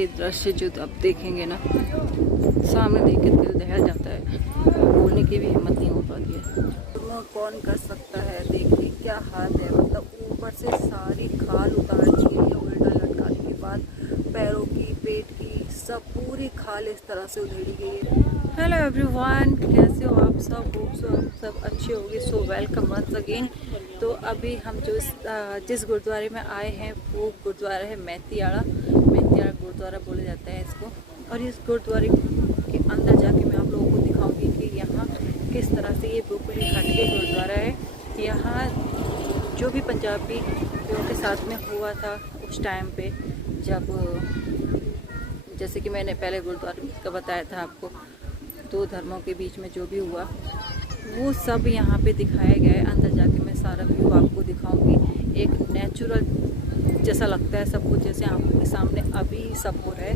ये दृश्य जो आप देखेंगे ना, सामने देख के दिल दहल जाता है, बोलने की भी हिम्मत नहीं हो पाती है। तो कौन कर सकता है, देखिए क्या हाल है, मतलब ऊपर से सारी खाल उतार दी गई है उल्टा लटकाने के बाद, पैरों की, पेट की, सब पूरी खाल इस तरह से उधेड़ी गई है। हेलो एवरीवन, कैसे हो आप सब? होप सो आप सब अच्छे होंगे। So welcome once again. तो अभी हम जिस गुरुद्वारे में आए हैं वो गुरुद्वारा है मैतियाड़ा गुरुद्वारा बोला जाता है इसको। और इस गुरुद्वारे के अंदर जाके मैं आप लोगों को दिखाऊंगी कि यहाँ किस तरह से ये बिल्कुल ही हटके गुरुद्वारा है। यहाँ जो भी पंजाबी लोगों के साथ में हुआ था उस टाइम पे, जब जैसे कि मैंने पहले गुरुद्वारे का बताया था आपको, दो धर्मों के बीच में जो भी हुआ वो सब यहाँ पे दिखाया गया है। अंदर जाके मैं सारा व्यू आपको दिखाऊंगी। एक नेचुरल जैसा लगता है सब कुछ, जैसे आंखों के सामने अभी सब हो रहा है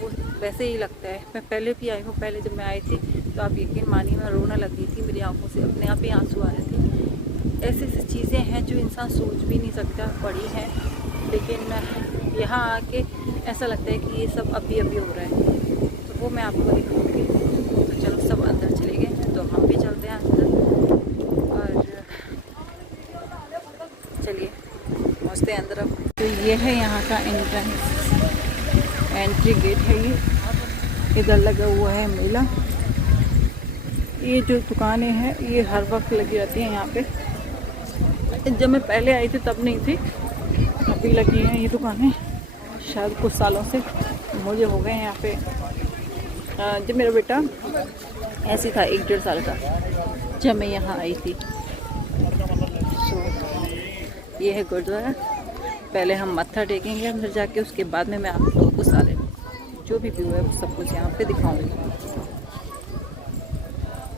वो वैसे ही लगता है। मैं पहले भी आई हूँ, पहले जब मैं आई थी तो आप यकीन मानिए मैं रोना लग गई थी, मेरी आंखों से अपने आप ही आंसू आ रहे थे। ऐसी ऐसी चीज़ें हैं जो इंसान सोच भी नहीं सकता पड़ी हैं, लेकिन यहाँ आके ऐसा लगता है कि ये सब अभी अभी हो रहा है। तो वो मैं आपको दिखाऊँगी। तो चलो सब अंदर चले गए तो हम भी चलते हैं अंदर, और चलिए पहुँचते हैं अंदर अब। तो ये है यहाँ का एंट्री गेट है। ये इधर लगा हुआ है मेला। ये जो दुकानें हैं ये हर वक्त लगी रहती हैं यहाँ पे। जब मैं पहले आई थी तब नहीं थी, अभी लगी हैं ये दुकानें शायद कुछ सालों से। मुझे हो गए हैं यहाँ पे, जब मेरा बेटा ऐसे था 1-1.5 साल का जब मैं यहाँ आई थी। सो ये है गुरुद्वारा। पहले हम मत्था टेकेंगे अंदर जाके, उसके बाद में मैं आप लोगों को सारे जो भी व्यू है वो सब कुछ यहाँ पे दिखाऊंगी।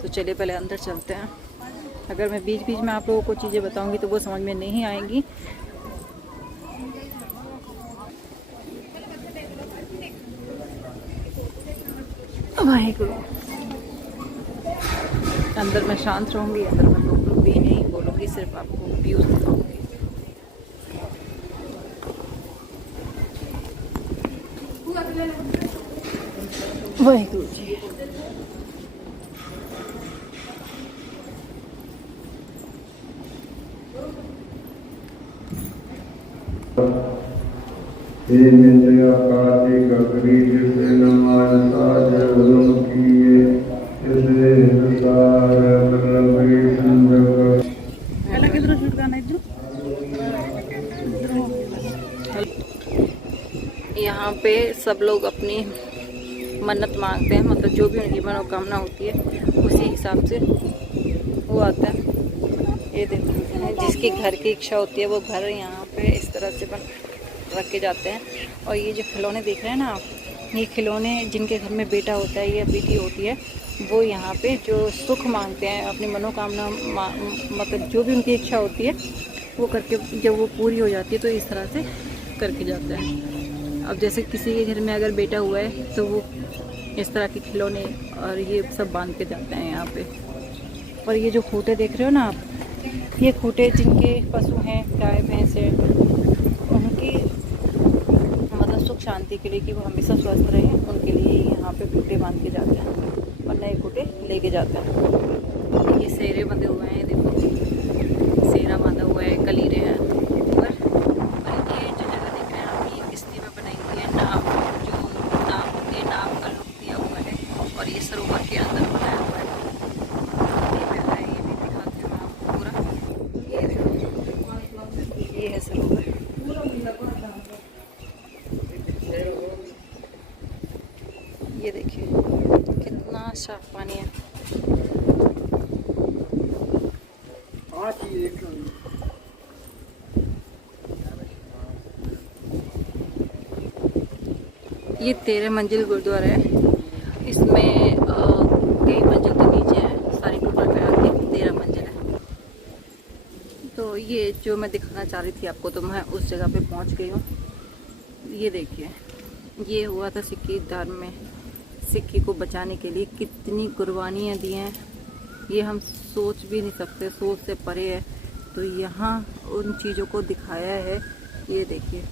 तो चलिए पहले अंदर चलते हैं। अगर मैं बीच बीच में आप लोगों को चीज़ें बताऊंगी तो वो समझ में नहीं आएंगी। वाहेगुरु। अंदर मैं शांत रहूंगी, अंदर मैं बिल्कुल भी नहीं बोलूँगी, सिर्फ आपको व्यूज़ दिखाऊंगी। वाहेगुरु जी। ये निंदा काटी ककरी जिसे नमान साज उलम किए इसे हिसार करनबी संजक। पहले किधर शूट करना है? यहाँ पे सब लोग अपनी मन्नत मांगते हैं, मतलब जो भी उनकी मनोकामना होती है उसी हिसाब से वो आता है। ये देखो, जिसकी घर की इच्छा होती है वो घर यहाँ पे इस तरह से बन रखे जाते हैं। और ये जो खिलौने देख रहे हैं ना आप, ये खिलौने जिनके घर में बेटा होता है या बेटी होती है वो यहाँ पे जो सुख मांगते हैं, अपनी मनोकामना मतलब जो भी उनकी इच्छा होती है वो करके, जब वो पूरी हो जाती है तो इस तरह से करके जाते हैं। अब जैसे किसी के घर में अगर बेटा हुआ है तो वो इस तरह के खिलौने और ये सब बांध के जाते हैं यहाँ पे। और ये जो खूंटे देख रहे हो ना आप, ये खूंटे जिनके पशु हैं, गाय भैंस है, उनकी मतलब सुख शांति के लिए कि वो हमेशा स्वस्थ रहे, उनके लिए यहाँ पे खूंटे बांध के जाते हैं और नए खूंटे लेके जाते हैं। ये सेरे बंधे हुए हैं, देखो सेरा बांधा हुआ है, कलीरे हैं ऊपर। और ये जो जगह देख रहे हैं आप, ये किश्ती में बनाई हुई है नाव, जो नाव होती है, नाव का लुक दिया हुआ है। और ये सरोवर के अंदर बनाया हुआ है। ये भी दिखाती हूँ मैं आपको पूरा। ये है सरोवर। ये देखिए कितना साफ पानी है। ये 13 मंजिल गुरुद्वारा है। इसमें कई मंजिल तो नीचे है, सारी टोटल करा के 13 मंजिल है। तो ये जो मैं दिखाना चाह रही थी आपको, तो मैं उस जगह पे पहुंच गई हूँ। ये देखिए, ये हुआ था सिक्की धर्म में, सिक्की को बचाने के लिए कितनी कुर्बानियाँ दी हैं ये हम सोच भी नहीं सकते, सोच से परे है। तो यहाँ उन चीज़ों को दिखाया है। ये देखिए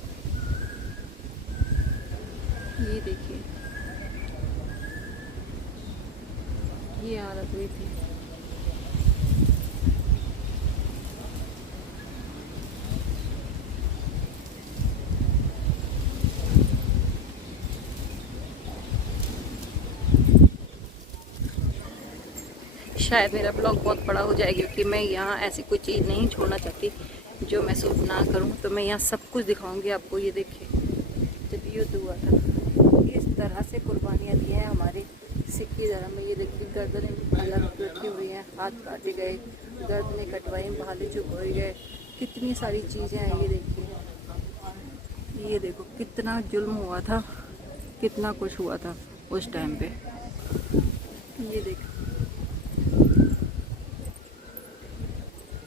ये देखिए, ये हालत हुई थी। शायद मेरा ब्लॉग बहुत बड़ा हो जाएगा, क्योंकि मैं यहाँ ऐसी कोई चीज़ नहीं छोड़ना चाहती जो मैं शूट ना करूँ। तो मैं यहाँ सब कुछ दिखाऊंगी आपको। ये देखिए, जब युद्ध हुआ था इस तरह से कुर्बानियाँ दी हैं हमारे सिक्खी धर्म में। ये देखिए, गर्दनें अलग रखी हुई हैं, हाथ काटे गए, गर्दनें कटवाई, भाले चुभोए गए, कितनी सारी चीज़ें हैं। ये देखिए, ये देखो कितना जुल्म हुआ था, कितना कुछ हुआ था उस टाइम पे। ये देखो,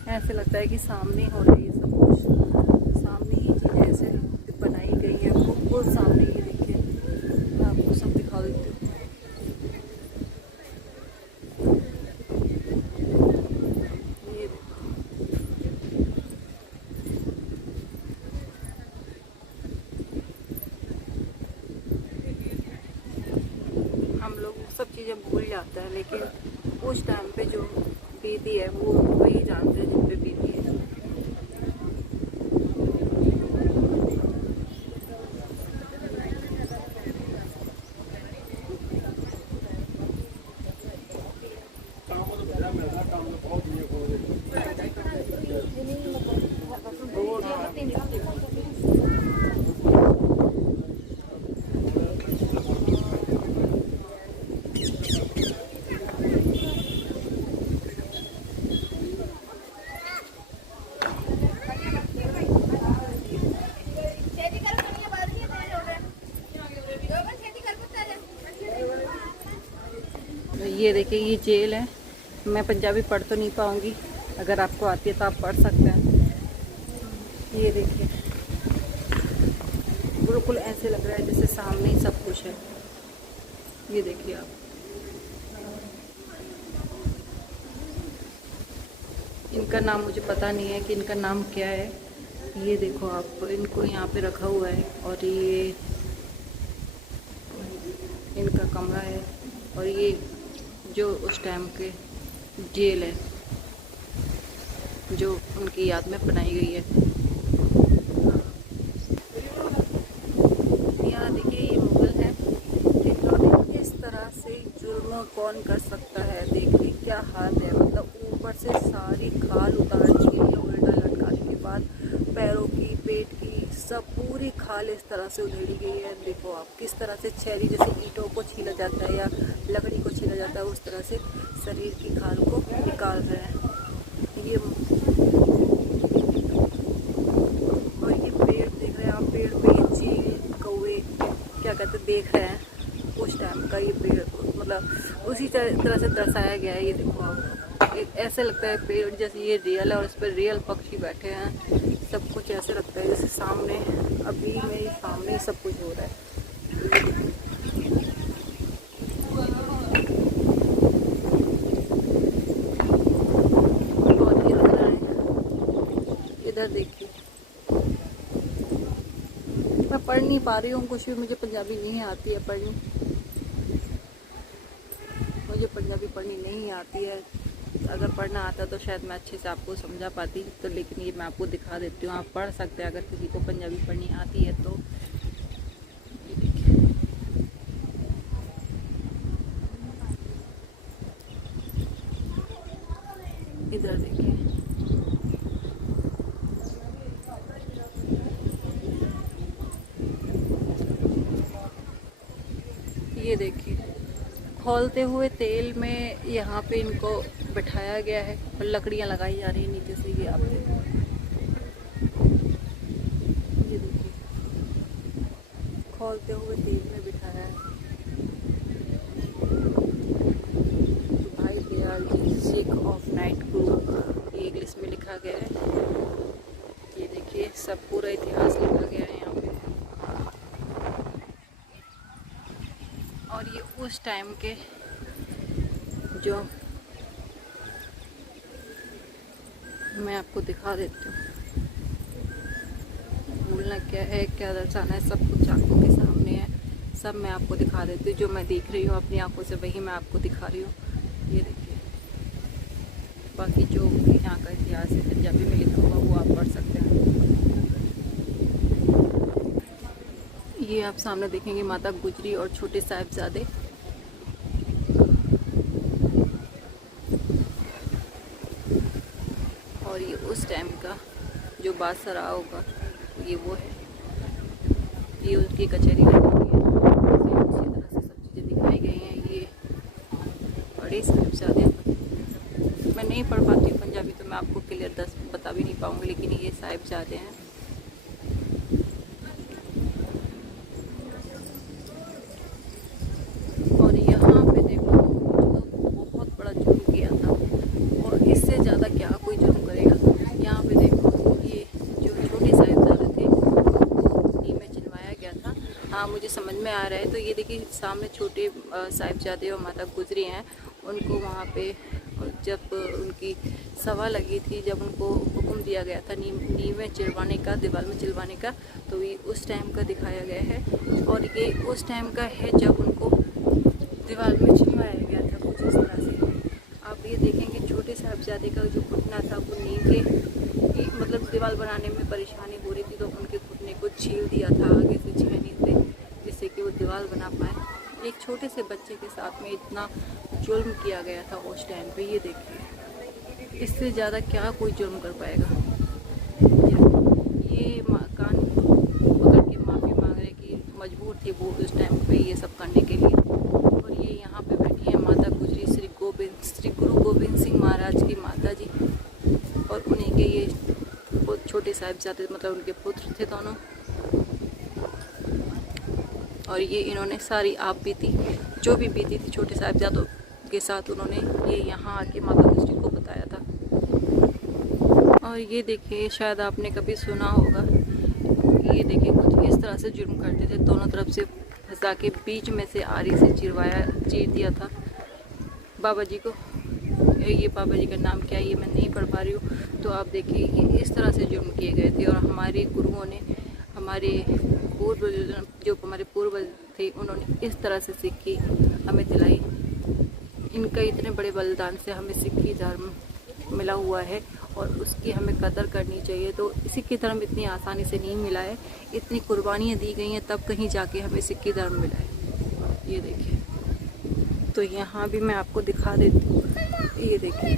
ऐसे लगता है कि सामने हो रही है सब कुछ, सामने ही चीज़ें ऐसे बनाई गई है, बिल्कुल सामने। ये देखिए, मैं आपको सब दिखा देती हूँ। ये देखो, हम लोग सब चीज़ें भूल जाते हैं, लेकिन उस टाइम पे जो बीती है वो वही जानते हैं जिन पे बीती है। ये देखिए, ये जेल है। मैं पंजाबी पढ़ तो नहीं पाऊंगी, अगर आपको आती है तो आप पढ़ सकते हैं। ये देखिए, बिल्कुल ऐसे लग रहा है जैसे सामने ही सब कुछ है। ये देखिए आप, इनका नाम मुझे पता नहीं है कि इनका नाम क्या है। ये देखो आप, इनको यहाँ पे रखा हुआ है, और ये इनका कमरा है, और ये जो उस टाइम के जेल है जो उनकी याद में बनाई गई है। यहाँ देखिए, ये मुगल है, इन्होंने इस तरह से जुल्म कौन कर सकता है। देखिए क्या हाल है, मतलब ऊपर से सारी खाल उतार दी गई है, उल्टा लटकाने के बाद पैरों की, पेट की, सब पूरी खाल इस तरह से उधेड़ी गई है। देखो आप, किस तरह से छेरी जैसे ईंटों को छीला जाता है या लकड़ी को छीला जाता है, उस तरह से शरीर की खाल को निकाल रहे हैं। ये और ये पेड़ देख रहे हैं आप, पेड़ पे ये चील, कौवे, क्या कहते हैं, देख रहे हैं उस टाइम का ये पेड़, मतलब उसी तरह से दर्शाया गया है। ये देखो आप, ऐसे लगता है पेड़ जैसे ये रियल है और इस पर रियल पक्षी बैठे हैं। सब कुछ ऐसे लगता है जैसे सामने, अभी मेरे सामने ही सब कुछ हो रहा है। और इधर देखिए, मैं पढ़ नहीं पा रही हूँ कुछ भी, मुझे पंजाबी नहीं आती है पढ़नी, मुझे पंजाबी पढ़नी नहीं आती है। अगर पढ़ना आता तो शायद मैं अच्छे से आपको समझा पाती, तो लेकिन ये मैं आपको दिखा देती हूँ, आप पढ़ सकते हैं अगर किसी को पंजाबी पढ़नी आती है तो। इधर देखिए, ये देखिए, खौलते हुए तेल में यहाँ पे इनको बिठाया गया है और लकड़ियाँ लगाई जा रही है नीचे से। ये आप देखो, ये देखिए, खौलते हुए तेल में बिठाया है। भाई Dayal ji, Sikh of night group, ये इंग्लिश में लिखा गया है। ये देखिए, सब पूरा इतिहास लिखा गया है यहाँ पे। और ये उस टाइम के जो मैं आपको दिखा देती हूँ, भूलना क्या है, क्या दर्शाना है, सब कुछ आंखों के सामने है, सब मैं आपको दिखा देती हूँ। जो मैं देख रही हूँ अपनी आंखों से वही मैं आपको दिखा रही हूँ। ये देखिए, बाकी जो यहाँ का इतिहास है पंजाबी में लिखा हुआ वो आप पढ़ सकते हैं। ये आप सामने देखेंगे माता गुजरी और छोटे साहिबजादे। और ये उस टाइम का जो बादशाह रहा होगा, ये वो है, ये उनकी कचहरी लगी हुई है। उसी तरह से सब चीज़ें दिखाई गई हैं। ये बड़े साहिबजादे, मैं नहीं पढ़ पाती हूँ पंजाबी तो मैं आपको क्लियर 10 बता भी नहीं पाऊँगी, लेकिन ये साहिबजादे हैं। और यहाँ पे देखो जो बहुत बड़ा जुर्म किया था, और इससे ज़्यादा क्या कोई जुर्म करेगा। यहाँ पे देखो ये जो छोटे साहिबजादे थे उनको नींव में चिनवाया गया था। हाँ, मुझे समझ में आ रहा है। तो ये देखिए सामने छोटे साहिबजादे और माता गुजरी हैं। उनको वहाँ पे जब उनकी सभा लगी थी, जब उनको हुक्म दिया गया था नींव में चिलवाने का, दीवार में चिलवाने का, तो ये उस टाइम का दिखाया गया है। और ये उस टाइम का है जब उनको दीवार में चिलवाया गया था कुछ इस तरह से। आप ये देखेंगे छोटे साहिबजादे का जो घुटना था वो नींव के मतलब दीवार बनाने में परेशानी हो रही थी, तो उनके घुटने को छील दिया था आगे से छेनी से, जिससे कि वो दीवार बना पाए। एक छोटे से बच्चे के साथ में इतना जुल्म किया गया था उस टाइम पे। ये देखिए, इससे ज़्यादा क्या कोई जुल्म कर पाएगा। ये कान पकड़ के माफ़ी मांग रहे कि मजबूर थे वो उस टाइम पे ये सब करने के लिए। और ये यहाँ पे बैठी हैं माता गुजरी, श्री गुरु गोबिंद सिंह महाराज की माता जी, और उन्हीं के ये छोटे साहिबजादे मतलब उनके पुत्र थे दोनों। और ये इन्होंने सारी आप बीती जो भी बीती थी छोटे साहिबजादों के साथ, उन्होंने ये यहाँ आके माता गुजरी को बताया था। और ये देखिए, शायद आपने कभी सुना होगा, ये देखिए कुछ इस तरह से जुर्म करते थे, दोनों तरफ से फंसा के बीच में से आरी से चीर दिया था बाबा जी को। ये बाबा जी का नाम क्या है ये मैं नहीं पढ़ पा रही हूँ। तो आप देखिए ये इस तरह से जुर्म किए गए थे। और हमारे गुरुओं ने, हमारे पूर्वज थे, उन्होंने इस तरह से सिक्की हमें दिलाई। इनका इतने बड़े बलिदान से हमें सिक्खी धर्म मिला हुआ है, और उसकी हमें कदर करनी चाहिए। तो सिक्खी धर्म इतनी आसानी से नहीं मिला है, इतनी कुर्बानियाँ दी गई हैं तब कहीं जाके हमें सिक्खी धर्म मिला है। ये देखिए, तो यहाँ भी मैं आपको दिखा देती हूँ। ये देखिए,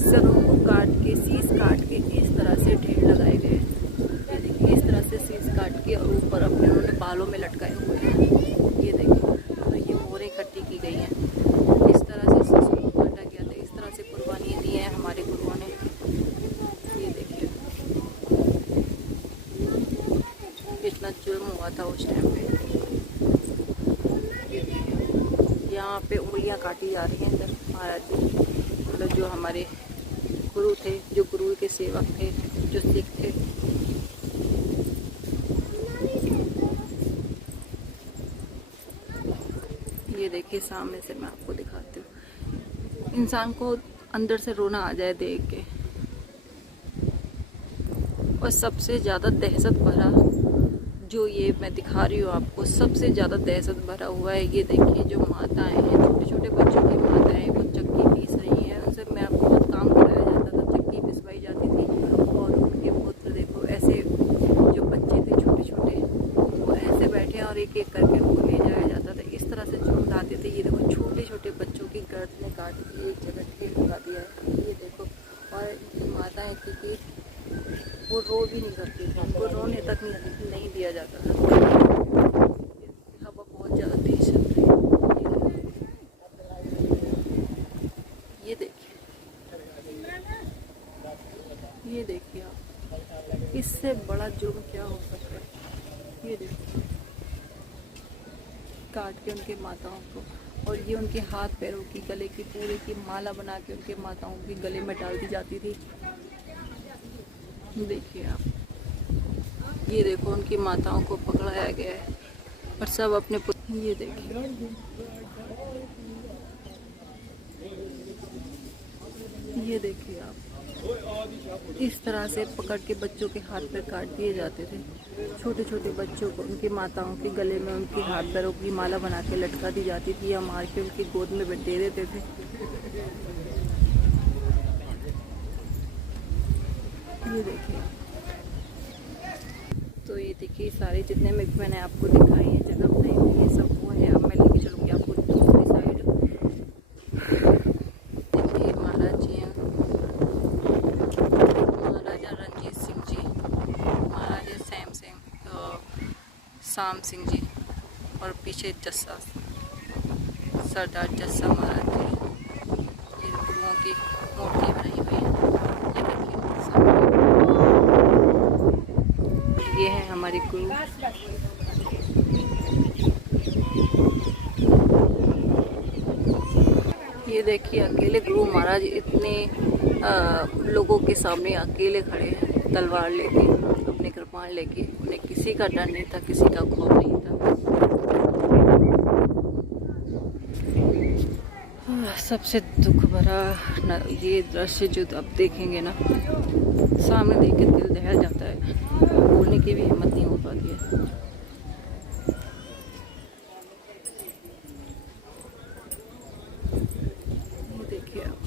सरों को काट के, शीश काट के इस तरह से ढेर लगाए गए हैं। ये देखिए, इस तरह से शीश काट के और ऊपर अपने उन्होंने बालों में लटकाए हुए हैं। ये देखिए, तो ये मोहरें इकट्ठी की गई हैं, इस तरह से शीशों को काटा गया था, इस तरह से कुर्बानियाँ दी हैं हमारे गुरुओं ने। ये देखिए कितना जुल्म हुआ था उस टाइम पे। ये देखिए, यहाँ पे उंगलियाँ काटी जा रही हैं इधर महाराज जी, मतलब जो हमारे गुरु थे, जो गुरु के सेवक थे, जो सिख थे। ये देखिए, सामने से मैं आपको दिखाती हूँ, इंसान को अंदर से रोना आ जाए देख के। और सबसे ज़्यादा दहशत भरा जो ये मैं दिखा रही हूँ आपको, सबसे ज़्यादा दहशत भरा हुआ है। ये देखिए, जो माताएं हैं, छोटे छोटे बच्चों की माताएं, वो चक्की पीस रही हैं। उनसे मैं बहुत काम कराया जाता था, चक्की पिसवाई जाती थी। और उनके पुत्र देखो, ऐसे जो बच्चे थे छोटे छोटे, वो ऐसे बैठे और एक एक करके उनको ले जाया जाता था। इस तरह से जुर्म ढाते थे। ये देखो, छोटे छोटे बच्चों की गर्दनें काट के एक जगह ढेर लगा दिया है। ये देखो, और इनकी माताएं थी कि वो रो भी नहीं करती थी, उनको रोने तक नहीं दिया जाता था। हवा बहुत ज़्यादा तेज चल रही है। ये देखिए, ये देखिए आप, इससे बड़ा जुर्म क्या हो सकता है। ये देखिए, काट के उनके माताओं को, और ये उनके हाथ पैरों की, गले की पूरे की माला बना के उनके माताओं के गले में डाल दी जाती थी। देखिए आप, ये देखो, उनकी माताओं को पकड़ाया गया है और सब अपने ये देखिए, ये देखिए आप, इस तरह से पकड़ के बच्चों के हाथ पैर काट दिए जाते थे। छोटे छोटे बच्चों को उनकी माताओं के गले में उनके हाथ पैरों की माला बना के लटका दी जाती थी या मार के उनकी गोद में दे देते थे। ये देखिए, तो ये देखिए सारे जितने में मैंने आपको दिखाई है जगह बनाई हुई ये सब वो है। अब मैं लेके चलूँगी आपको दूसरी साइड। देखिए महाराज जी हैं, महाराजा रणजीत सिंह जी, महाराजा शाम सिंह जी और पीछे जस्सा सरदार जस्सा महाराज जी। ये गुरुओं की मूर्ति बनाई हुई है। ये देखिए ये है हमारी गुरु। ये देखिए अकेले गुरु महाराज इतने लोगों के सामने अकेले खड़े हैं, तलवार लेके, अपने कृपाण लेके। उन्हें किसी का डर नहीं था, किसी का खौफ नहीं था। सबसे दुख भरा ये दृश्य जो अब देखेंगे ना, सामने देख के दिल दहल जाता है, बोलने की भी हिम्मत नहीं हो पाती है। ये देखिए आप,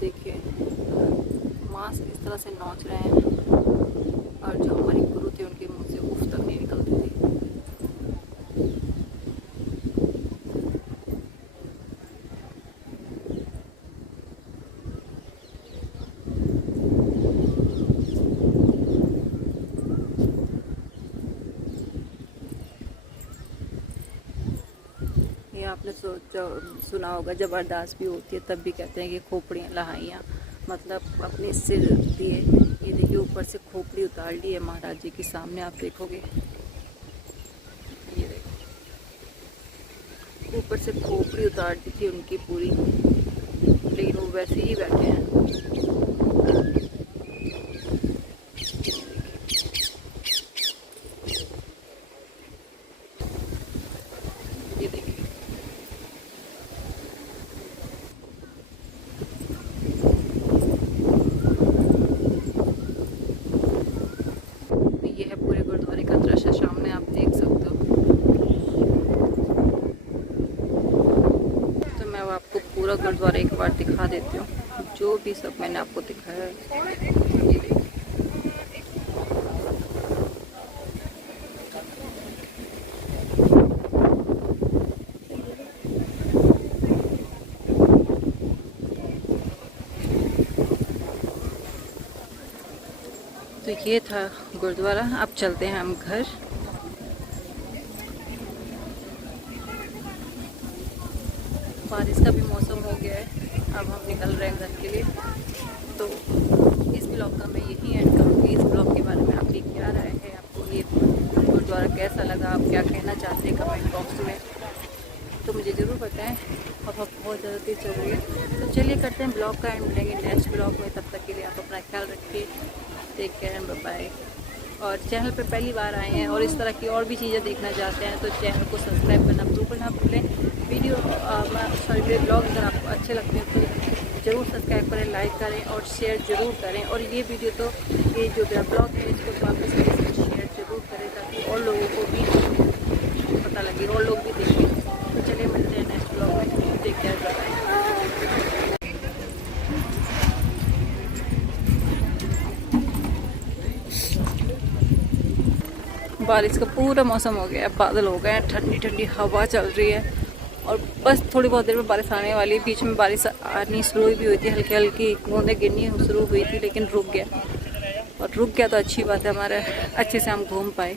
देखिए मांस इस तरह से नोच रहे हैं और जो हमारे गुरु थे उनके मुंह से उफ तक नहीं निकलती थी। ये आपने सुना होगा जब अरदास भी होती है तब भी कहते हैं कि खोपड़ियाँ लहाइयाँ, मतलब अपने सिर दिए। ये देखिए ऊपर से खोपड़ी उतार ली है महाराज जी के सामने, आप देखोगे। ये देखो ऊपर से खोपड़ी उतार दी थी उनकी पूरी, लेकिन वो वैसे ही बैठे हैं। ये देखिए ये है पूरे गुरुद्वारे का दृश्य, सामने आप देख सकते हो। तो मैं आपको पूरा गुरुद्वारा एक बार दिखा देती हूँ, जो भी सब मैंने आपको दिखाया है। ये देखिए तो ये था गुरुद्वारा। अब चलते हैं हम घर। बारिश का भी मौसम हो गया है, अब हम निकल रहे हैं घर के लिए। तो इस ब्लॉग का मैं यही एंड करूँगी। इस ब्लॉग के बारे में आपकी क्या राय है, आपको ये गुरुद्वारा कैसा लगा, आप क्या कहना चाहते हैं कमेंट बॉक्स में तो मुझे ज़रूर बताएं। अब आप बहुत ज़्यादा तेज चल रही है, तो चलिए करते हैं ब्लॉग का एंड, मिलेंगे नेक्स्ट ब्लॉग में। तब तक के लिए आप अपना ख्याल रखिए, take care and bye bye. और चैनल पे पहली बार आए हैं और इस तरह की और भी चीज़ें देखना चाहते हैं तो चैनल को सब्सक्राइब करना बिल्कुल ना भूलें। वीडियो मेरे ब्लॉग अगर आपको अच्छे लगते हैं तो ज़रूर सब्सक्राइब करें, लाइक करें और शेयर ज़रूर करें। और ये वीडियो तो ये जो मेरा ब्लॉग है इसको वापस शेयर ज़रूर करें ताकि और लोगों को भी पता लगे और लोग भी देखें। तो चलिए मिलते हैं नेक्स्ट ब्लॉग में, टेक केयर बाय बाय। बारिश का पूरा मौसम हो गया है, बादल हो गए हैं, ठंडी ठंडी हवा चल रही है और बस थोड़ी बहुत देर में बारिश आने वाली है। बीच में बारिश आनी शुरू भी हुई थी, हल्की हल्की बूंदें गिरनी शुरू हुई थी लेकिन रुक गया। और रुक गया तो अच्छी बात है, हमारे अच्छे से हम घूम पाए।